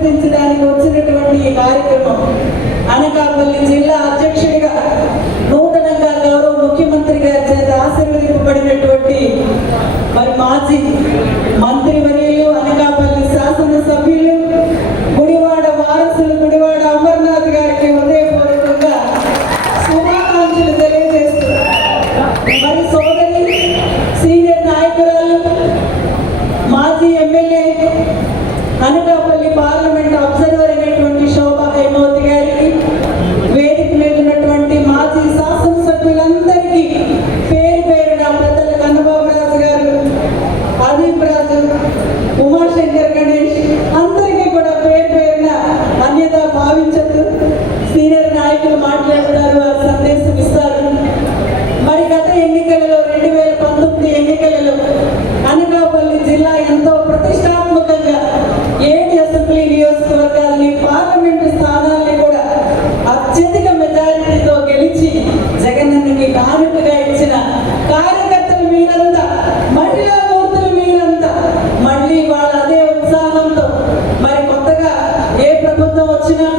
రూపొందించడానికి వచ్చినటువంటి ఈ కార్యక్రమం అనకాపల్లి జిల్లా అధ్యక్షుడిగా నూతనంగా గౌరవ ముఖ్యమంత్రి గారి చేత ఆశీర్వదింపబడినటువంటి మరి మాజీ మంత్రి వర్యులు అనకాపల్లి శాసనసభ్యులు గుడివాడ వారసులు గుడివాడ అమర్నాథ్ గారికి హృదయపూర్వకంగా శుభాకాంక్షలు తెలియజేస్తున్నారు మరి శంకర్ గణేష్. అందరికీ కూడా పేరు పేరున అన్యత భావించద్దు. సీనియర్ నాయకులు మాట్లాడుతున్నారు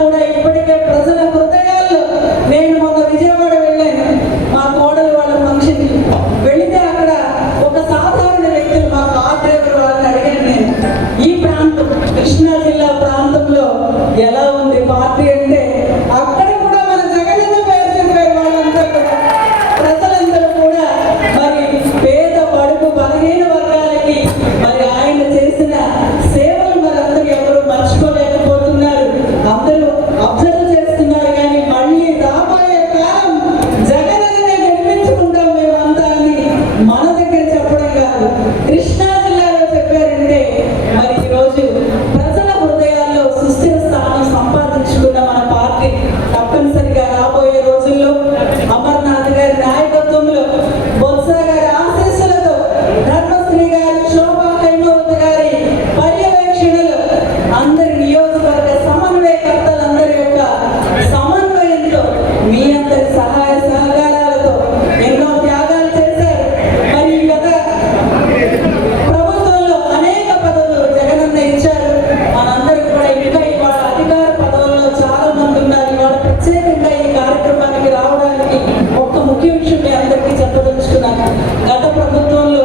కూడా ఇప్పటికే ప్రజల హృదయాల్లో నేను మొన్న విజయవాడ వెళ్ళాను. మా కోడలు వాళ్ళ ఫంక్షన్ వెళితే అక్కడ ఒక సాధారణ వ్యక్తులు మా కార్ డ్రైవర్ వాళ్ళని అడిగాను నేను. ఈ ప్రాంతం కృష్ణా జిల్లా ప్రాంతంలో ఎలా ఉంది? పార్టీ అంటే సహాయ సహకారాలతో ఎన్నో త్యాగాలు చేశారు. మరి గత ప్రభుత్వంలో అనేక పదవులు జగనన్న ఇచ్చారు. మనందరికి కూడా ఇంకా ఇవాళ అధికార పదవుల్లో చాలా మంది ఉన్నారు. ఇవాళ ఈ కార్యక్రమానికి రావడానికి ఒక్క ముఖ్య విషయం అందరికీ చెప్పదలుచుకున్నాను. గత ప్రభుత్వంలో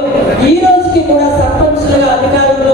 ఈ రోజుకి కూడా సర్పంచులుగా అధికారంలో